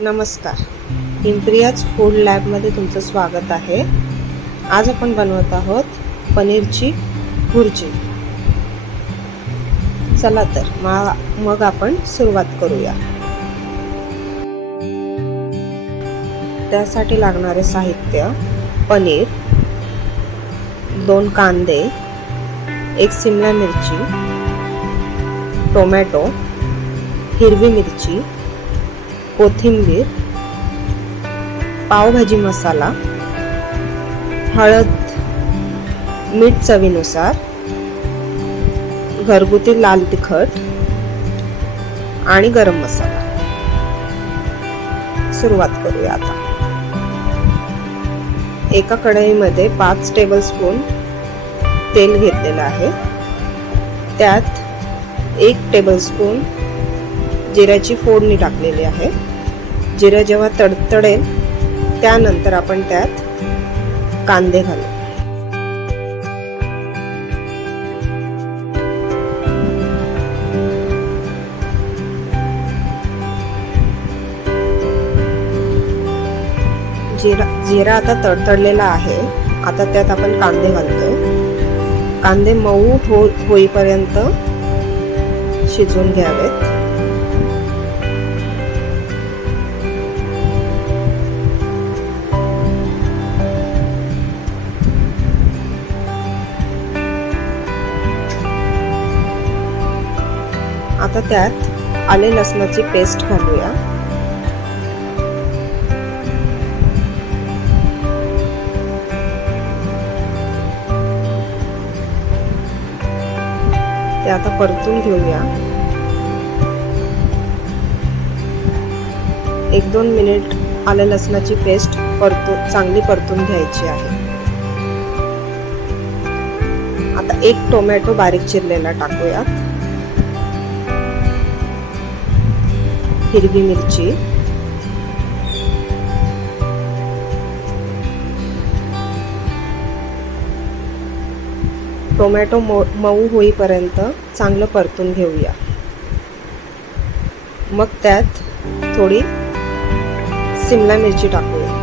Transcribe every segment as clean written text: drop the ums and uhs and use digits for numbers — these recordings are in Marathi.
नमस्कार. इम्प्रियाज फूड लॅबमध्ये तुमचं स्वागत आहे. आज आपण बनवत आहोत पनीरची भुर्जी. चला तर मग आपण सुरुवात करूया. त्यासाठी लागणारे साहित्य: पनीर, 2 कांदे, 1 शिमला मिरची, टोमॅटो, हिरवी मिरची, कोथिंबीर, पावभाजी मसाला, हळद, मीठ चवीनुसार, घरगुती लाल तिखट आणि गरम मसाला. सुरुवात करूया आता. एका कढईमध्ये 5 टेबलस्पून तेल घेतलेलं आहे. त्यात 1 टेबलस्पून जिऱ्याची फोडणी टाकलेली आहे. जिरं जेव्हा तडतडेल त्यानंतर आपण त्यात कांदे घालू. जिरा आता तडतडलेला आहे. आता त्यात आपण कांदे घालतोय. कांदे मऊ होईपर्यंत शिजवून घ्यावेत. आता त्यात आले लसणाची पेस्ट घालूया. ते आता परतून घेऊया. 1-2 मिनिट आले लसणाची पेस्ट चांगली परतून घ्यायची आहे. आता 1 टोमॅटो बारीक चिरलेला टाकूयात. हिरवी मिरची, टोमॅटो मऊ होईपर्यंत चांगलं परतून घेऊया. मग त्यात थोडी शिमला मिरची टाकूया.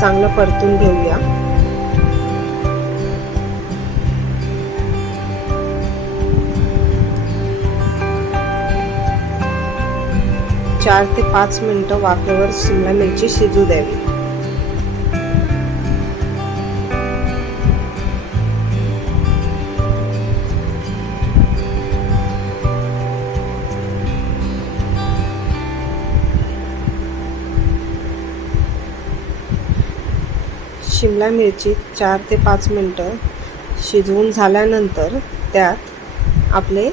चांगलं परतून घेऊया. चार ते 5 मिनिटं वाफेवर शिमला मिरची शिजू द्यावी. शिमला मिरची 4 ते 5 मिनिटं शिजवून झाल्यानंतर त्यात आपले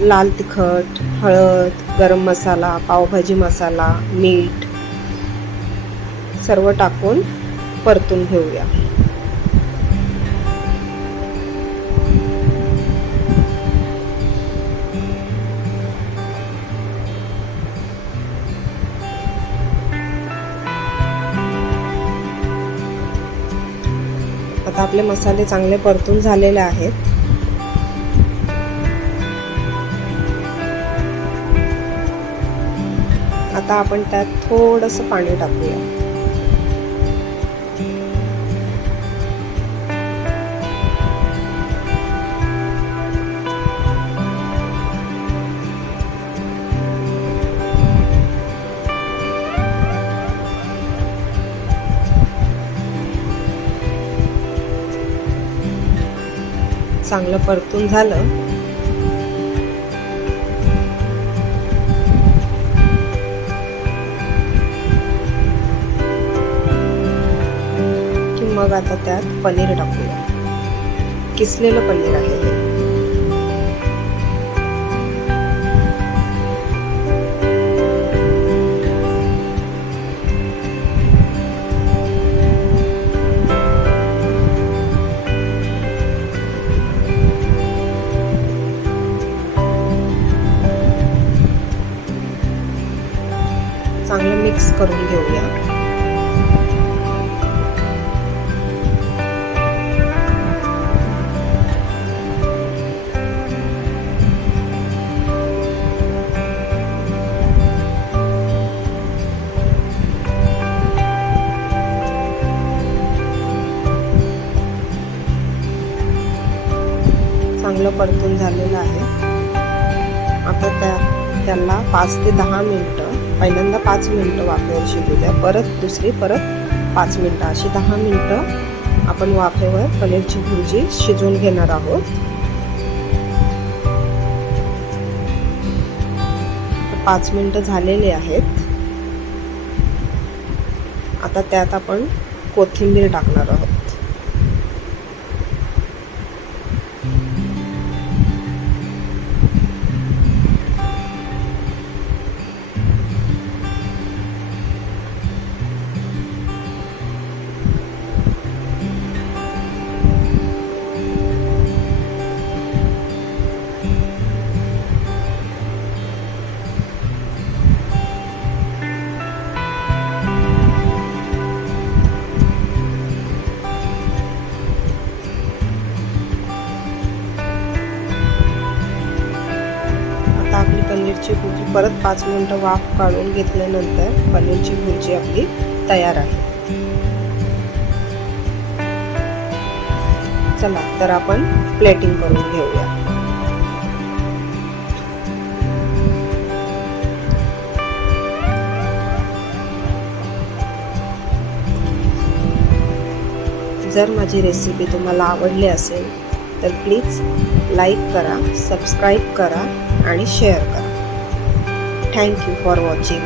लाल तिखट, हळद, गरम मसाला, पावभाजी मसाला, मीठ सर्व टाकून परतून घेऊया. आता आपले मसाले चांगले परतून झालेले आहेत. आता आपण त्यात थोडंसं पाणी टाकूया. चांगलं परतून झालं की मग आता त्यात पनीर टाकूया. किसलेलं पनीर आहे हे. चांगलं मिक्स करून घेऊया. चांगलं परतून झालेलं आहे. आता त्याला 5 ते 10 मिनिटं, पहिल्यांदा 5 मिनिटं वाफेवर शिजू द्या, परत 5 मिनिटं, अशी 10 मिनिटं आपण वाफेवर पनीरची भुर्जी शिजवून घेणार आहोत. 5 मिनिटं झालेली आहेत. आता त्यात आपण कोथिंबीर टाकणार आहोत. आपली पनीरची भुर्जी परत 5 मिनिटं वाफ काढून घेतल्यानंतर पनीरची भुर्जी आपली तयार आहे. चला तर आपण प्लेटिंग करून घेऊया. जर माझी रेसिपी तुम्हाला आवडली असेल तर प्लीज लाईक करा, सबस्क्राईब करा आणि शेअर करा. Thank you for watching.